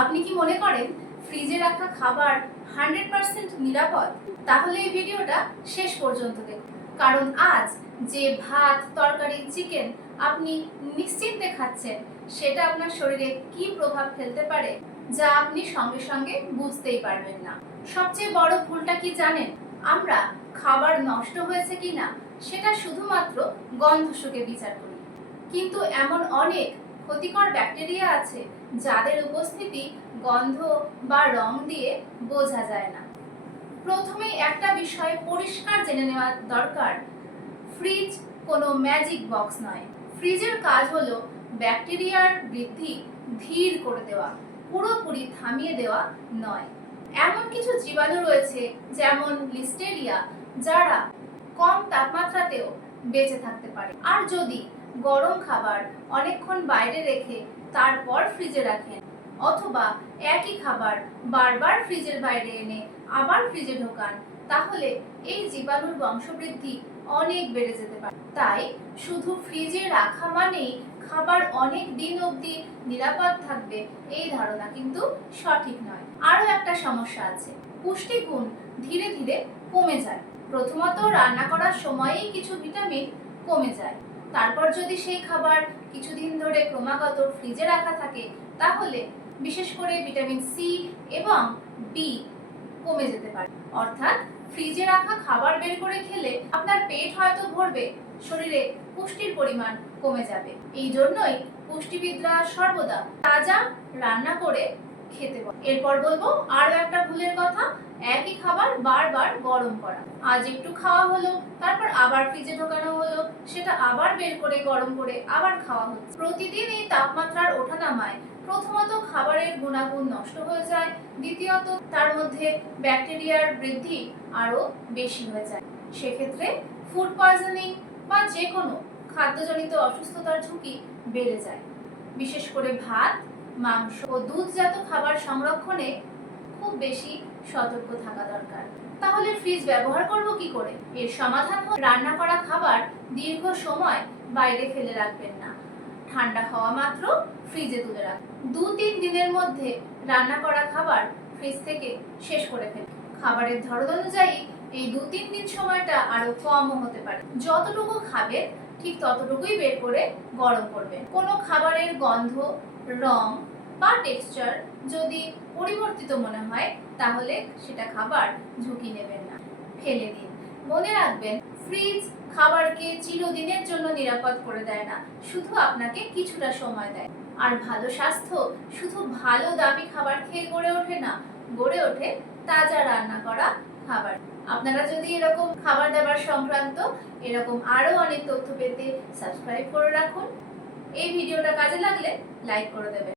আপনি কি মনে করেন ফ্রিজে রাখা খাবার 100% নিরাপদ? তাহলে এই ভিডিওটা শেষ পর্যন্ত দেখুন, কারণ আজ যে ভাত, তরকারি, চিকেন আপনি নিশ্চিন্তে খাচ্ছেন সেটা আপনার শরীরে কি প্রভাব ফেলতে পারে যা আপনি সঙ্গে সঙ্গে বুঝতেই পারবেন না। সবচেয়ে বড় ভুলটা কি জানেন? আমরা খাবার নষ্ট হয়েছে কিনা সেটা শুধুমাত্র গন্ধ শুঁকে বিচার করি, কিন্তু এমন অনেক ক্ষতিকর ব্যাকটেরিয়া আছে যাদের উপস্থিতি গন্ধ বা রং দিয়ে বোঝা যায় না। প্রথমেই একটা বিষয় পরিষ্কার জেনে নেওয়া দরকার, ফ্রিজ কোনো ম্যাজিক বক্স নয়। ফ্রিজের কাজ হলো ব্যাকটেরিয়ার বৃদ্ধি ধীর করে দেওয়া, পুরোপুরি থামিয়ে দেওয়া নয়। এমন কিছু জীবাণু রয়েছে যেমন লিস্টেরিয়া যারা কম তাপমাত্রাতেও বেঁচে থাকতে পারে। আর যদি গরম খাবার অনেকক্ষণ বাইরে রেখে তারপর ফ্রিজে রাখেন, অথবা একই খাবার বারবার ফ্রিজের বাইরে এনে আবার ফ্রিজে ঢোকান, তাহলে এই জীবাণুর বংশবৃদ্ধি অনেক বেড়ে যেতে পারে। তাই শুধু ফ্রিজে রাখা মানেই খাবার অনেক দিন অবধি নিরাপদ থাকবে এই ধারণা কিন্তু সঠিক নয়। আরও একটা সমস্যা আছে, পুষ্টিগুণ ধীরে ধীরে কমে যায়। প্রথমত রান্না করার সময়েই কিছু ভিটামিন কমে যায়, তারপর যদি সেই খাবার কিছুদিন ধরে ক্রমাগত ফ্রিজে রাখা থাকে তাহলে বিশেষ করে ভিটামিন সি এবং বি কমে যেতে পারে। অর্থাৎ ফ্রিজে রাখা খাবার বের করে খেলে আপনার পেট হয়তো ভরবে, শরীরে পুষ্টির পরিমাণ কমে যাবে। এই জন্যই পুষ্টিবিদরা সর্বদা তাজা রান্না করে খেতে বলে। এরপর বলবো আরো একটা ভুলের কথা, একই খাবার বারবার গরম করা। আজ একটু খাওয়া হলো, তারপর আবার ফ্রিজে ঢোকানো হলো, সেটা আবার বের করে গরম করে আবার খাওয়া হচ্ছে। প্রতিদিন এই তাপমাত্রার ওঠানামায় প্রথমত খাবারের গুণাগুণ নষ্ট হয়ে যায়, দ্বিতীয়ত তার মধ্যে ব্যাকটেরিয়ার বৃদ্ধি আরো বেশি হয়ে যায়। সেক্ষেত্রে ফুড পয়জনিং বা যে কোনো খাদ্যজনিত অসুস্থতার ঝুঁকি বেড়ে যায়। বিশেষ করে ভাত, মাংস ও দুধজাত খাবার সংরক্ষণে খুব বেশি সতর্ক থাকা দরকার। তাহলে ফ্রিজ ব্যবহার করব কি করে? এর সমাধান হলো রান্না করা খাবার দীর্ঘ সময় বাইরে ফেলে রাখবেন না, ঠান্ডা হওয়া মাত্র ফ্রিজে তুলে রাখবেন। 2-3 দিনের মধ্যে রান্না করা খাবার ফ্রিজ থেকে শেষ করে ফেলবেন। খাবারের ধরন অনুযায়ী এই 2-3 দিন সময়টা আরো কমও হতে পারে। যতটুকু খাবেন ঠিক ততটুকুই বের করে গরম করবেন। কোনো খাবারের গন্ধ, রং বা টেক্সচার যদি পরিবর্তিত মনে হয় তাহলে সেটা খাবার ঝুঁকি নেবেন না, ফেলে দিন। মনে রাখবেন, ফ্রিজ খাবারকে চিরদিনের জন্য নিরাপদ করে দেয় না, শুধু আপনাকে কিছুটা সময় দেয়। আর ভালো স্বাস্থ্য শুধু ভালো দামি খাবার খেয়ে গড়ে ওঠে না, গড়ে ওঠে তাজা রান্না করা খাবার। আপনারা যদি এরকম খাবার দাবার সংক্রান্ত এরকম আরো অনেক তথ্য পেতে সাবস্ক্রাইব করে রাখুন। এই ভিডিওটা কাজে লাগলে লাইক করে দেবেন।